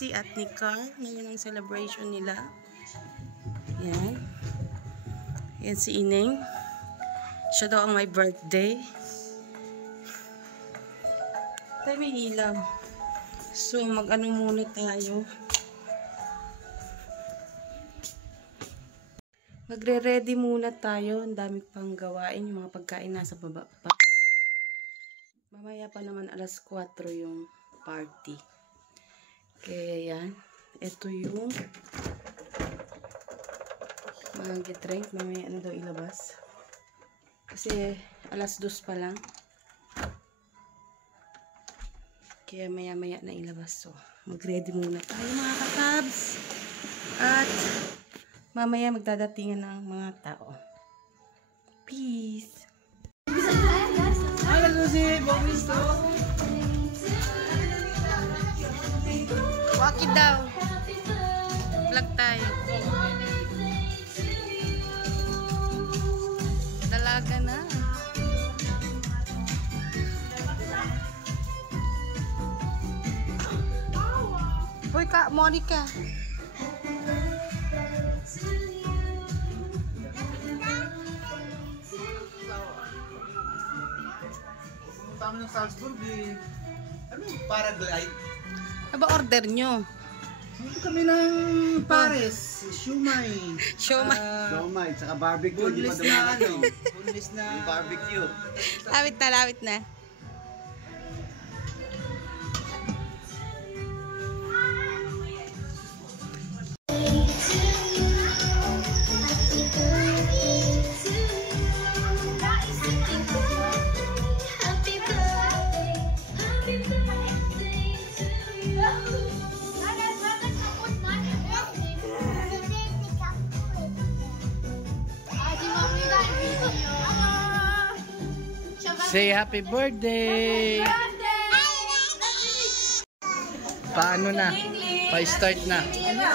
Cassie at ni Carl. Ngayon ang celebration nila. Yan. Yan si Ineng. Siya daw ang may birthday. Tayo may ilaw. So, mag-ano muna tayo. Magre-ready muna tayo. Ang dami pang gawain. Yung mga pagkain nasa baba pa. Mamaya pa naman alas 4 yung party. Kaya yan. Ito yung mga get-drink. Mamaya ano daw ilabas. Kasi alas 2 pa lang. Kaya maya-maya na ilabas. So, mag-ready muna tayo mga katabs. At mamaya magdadatingan ng mga tao. Peace! Hi, Lucy! Bonus to! Wakid daw. Vlog tayo. Dalaga na. Hoy ka, Monica. Pumunta kami ng Salzburg eh. Ano yung paraglide? Ano ba order nyo? Pumunta kami ng Paris. Shumai. Siomay, saka barbecue. Di pa Boneless na dumating. ano? Boneless na Barbecue. Lawit na, lawit na. Say happy birthday! Paano na? Pa-start na. Ayan na.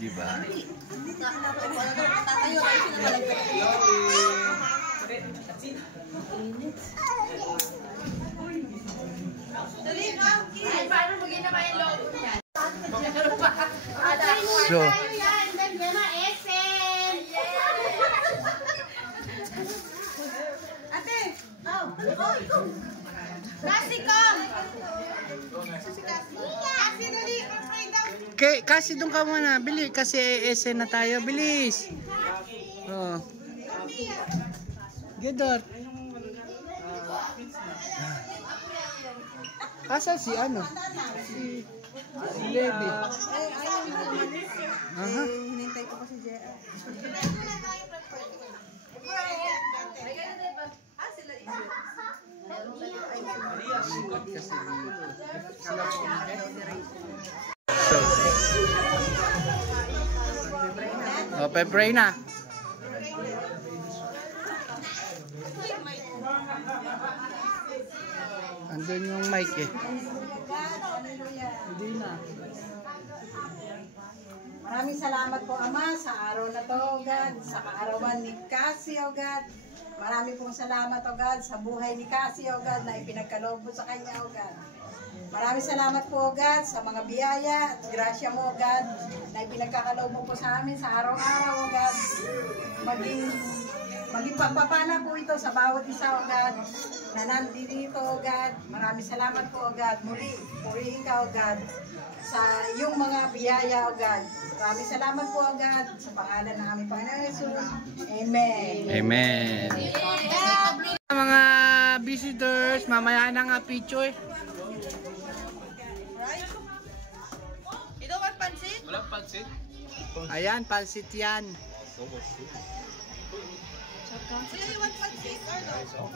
Di ba? So, kasi doon ka muna, bili kasi ESN na tayo, bilis. Oh. Gedor. Asa si ano? Si Levi. Aha. Hinintay ko pa si Jea. Oh, pepray na. Andun yung mic eh. Hindi na. Maraming salamat po Ama sa araw na to, O God, sa kaarawan ni Cassie, O God. Maraming pong salamat, O God, sa buhay ni Cassie, O God, na ipinagkaloob mo sa kanya, O God. Maraming salamat po, O God, sa mga biyaya at grasya mo, O God, na ipinagkakaloob mo po sa amin sa araw-araw, O God. Maging pagpapala po ito sa bawat isa, O God, na nandito, O God. Maraming salamat po, O God. Muli, purihin ka, O God, sa iyong mga biyaya, O God. Maraming salamat po, O God, sa pangalan ng aming Panginoon Jesus. Amen. Amen. Mga visitors, mamaya na nga picture. Ito ba pansit? Walang pansit? Ayan, pansit yan. Sila iwan pansit or no?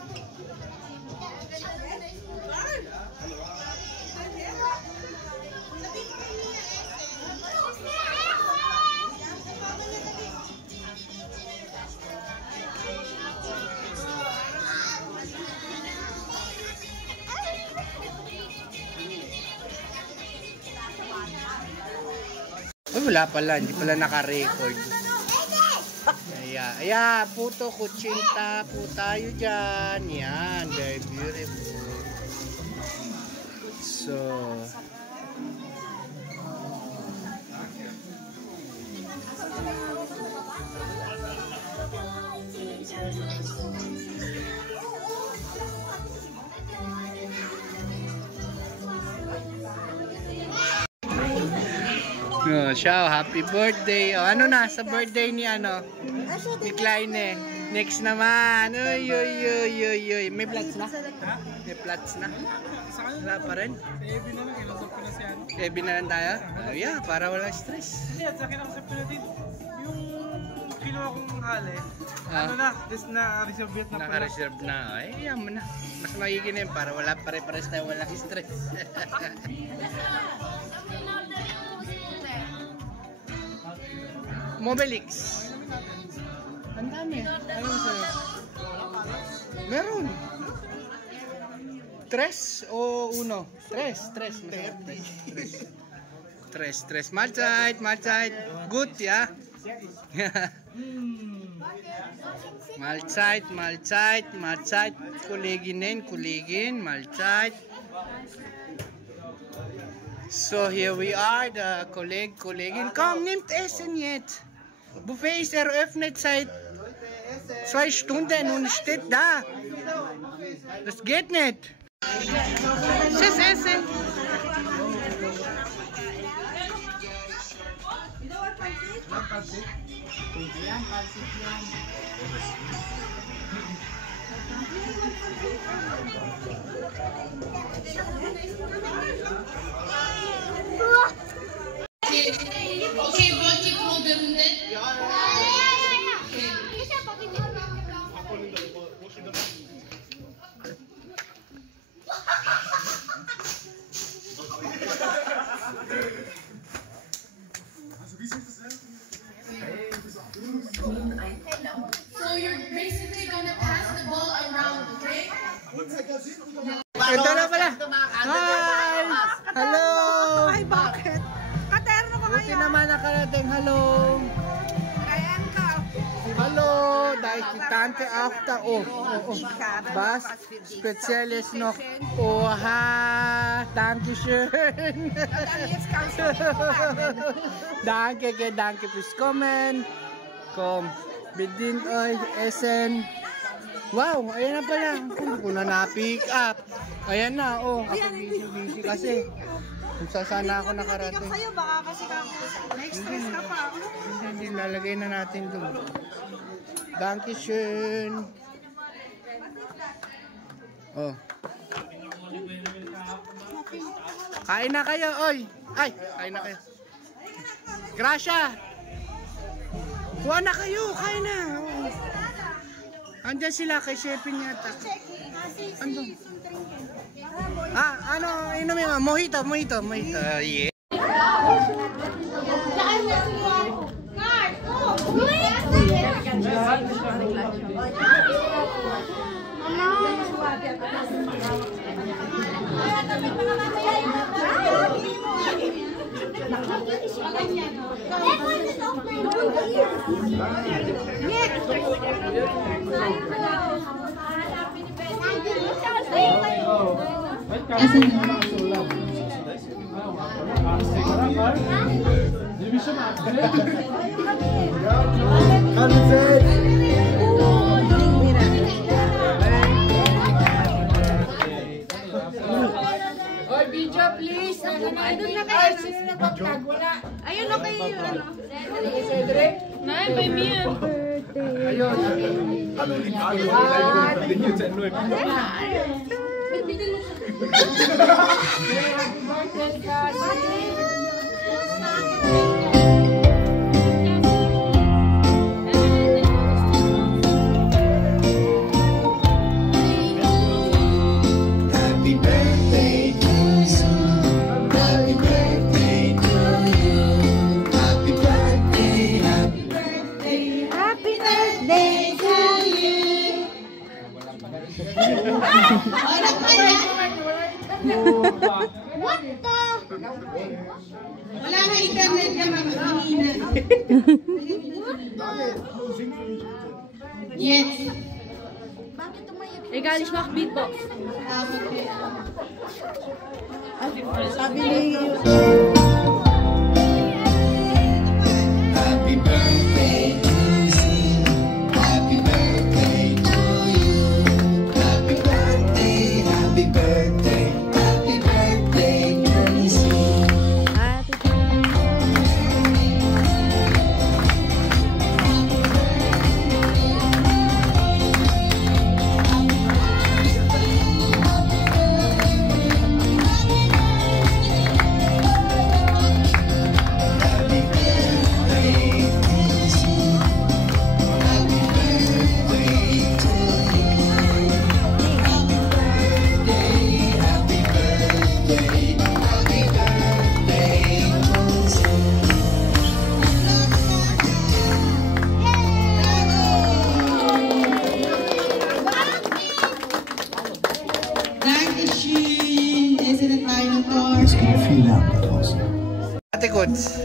Uy, wala pala, hindi pala naka-record. Ayan, puto, kutsinta po tayo dyan. Yan, very beautiful. Oh, siya, happy birthday. Oh, ano na sa birthday ni ano? Ni Kleine. Next naman. Uy, uy, uy, uy, uy. May plats na? May plats na? Wala pa rin? Ebi na lang tayo? Oh, yeah, para wala stress. Hindi, at sa akin ako sa natin, yung kinuha kong hali, ano na, na-reserve na pala. Naka-reserve na. Ay, yan mo na. Mas magiging na yun para wala pare-pares tayo walang stress. Mobilix. Ang dami. Ano sa'yo? Meron. Tres o uno? Tres. Tres. Mahlzeit. Gut, ja? Mahlzeit. Kollegin, Mahlzeit. So here we are, the Kollegin. Komm, nimmt Essen jetzt. Buffet ist eröffnet seit 2 Stunden und steht da. Das geht nicht. Tschüss, Essen. Okay, wollt ihr Proberunde? Ja. So you're basically gonna pass the ball around, okay? Ito na pala. Hi! Hello! Ay, bakit? Katerno ko Buti naman nakarating. Hello! Ayan ka. Hallo, da ist die Tante auch da. Oh. Was? Spezielles noch. Oha, danke schön. Danke fürs Kommen. Komm, bedient euch, essen. Wow, ayan na pala. Hindi ko na na-pick up. Ayan na, oh. Ako busy kasi. Kung saan ako nakarating. Sa'yo, baka kasi na-stress ka pa. Hindi, lalagay na natin doon. Dankeschön. Oh. Kain na kayo, oy. Ay, kain na kayo. Gracia. Kuha na kayo, kain na. Oh. Andyan sila kay Shepin yata. Andun. Ano, inumin mo? Mojito. Yeah. Oy, video please. Ayun na kayo. Ayun na kayo. Nein, bei mir. Wala na internet ka mga Yes. Egal, ich mach Beatbox. Sabi ni... Happy birthday to you. Happy birthday to you. Happy birthday, happy birthday, happy birthday to you. President tayo ng tour. Es geht viel ab da draußen. Ate Kods.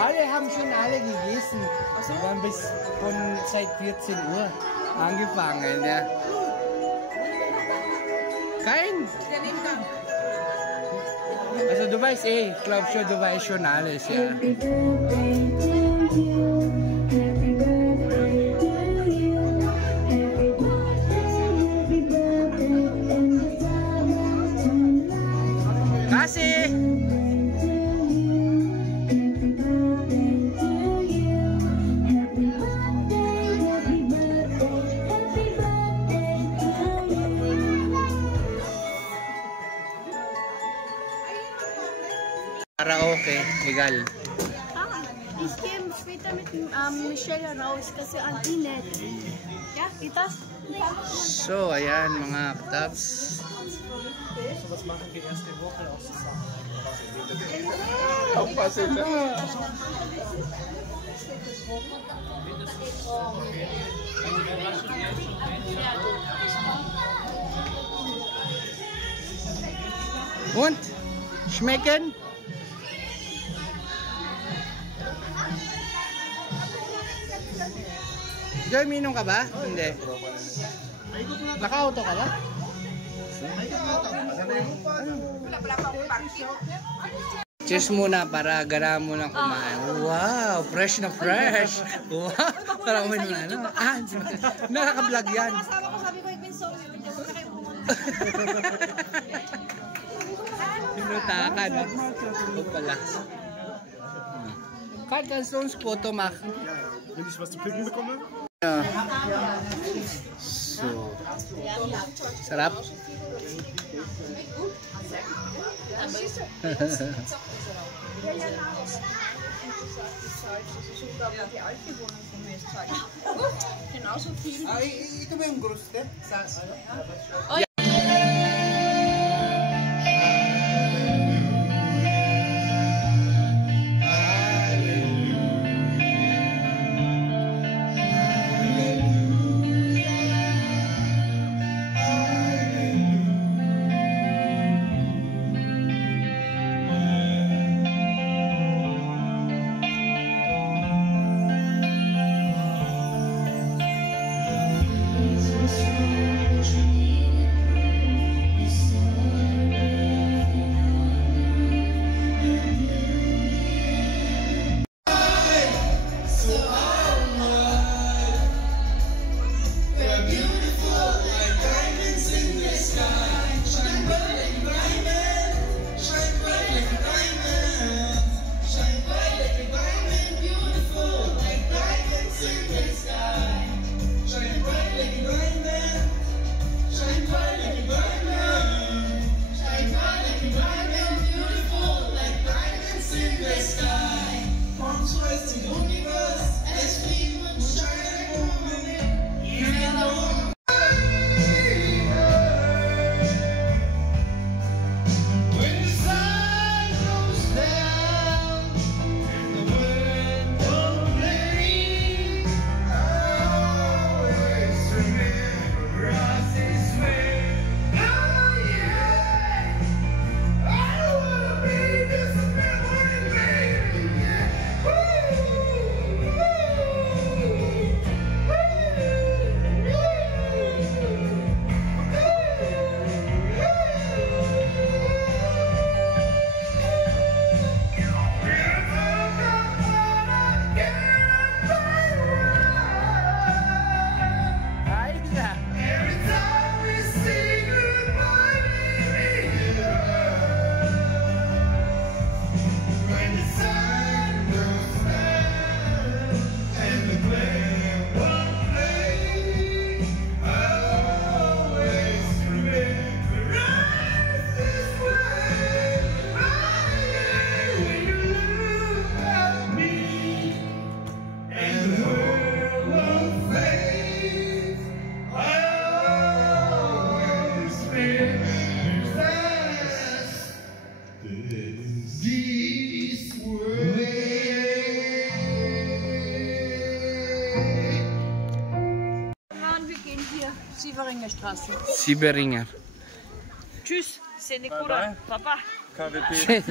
Alle haben schon alle gegessen. Wir haben bis seit 14 Uhr angefangen, ja. Kein? Also du weißt ich glaube schon, du weißt schon alles, ja. Kasih. Karaoke, egal. Ich gehe später mit Michelle raus kasi ang init. Ja, kita? So, ayan mga katabs. Und? Schmecken? Joy, minum ka ba? Hindi. Naka-auto ka ba? Cheers muna para gana mo na kumain. Wow, fresh na fresh. Wow, parang uminom na. No? Nakaka-vlog yan. Kasama ko sabi ko, Ipinson, Pinutakan. O pala. Kannst du uns Foto machen? Wenn ich was zu picken bekomme? Ja. So. Sarap. Ito ba yung gruste? Sieberinger Straße. Sieberinger. Tschüss, Senekura, Papa. KWP.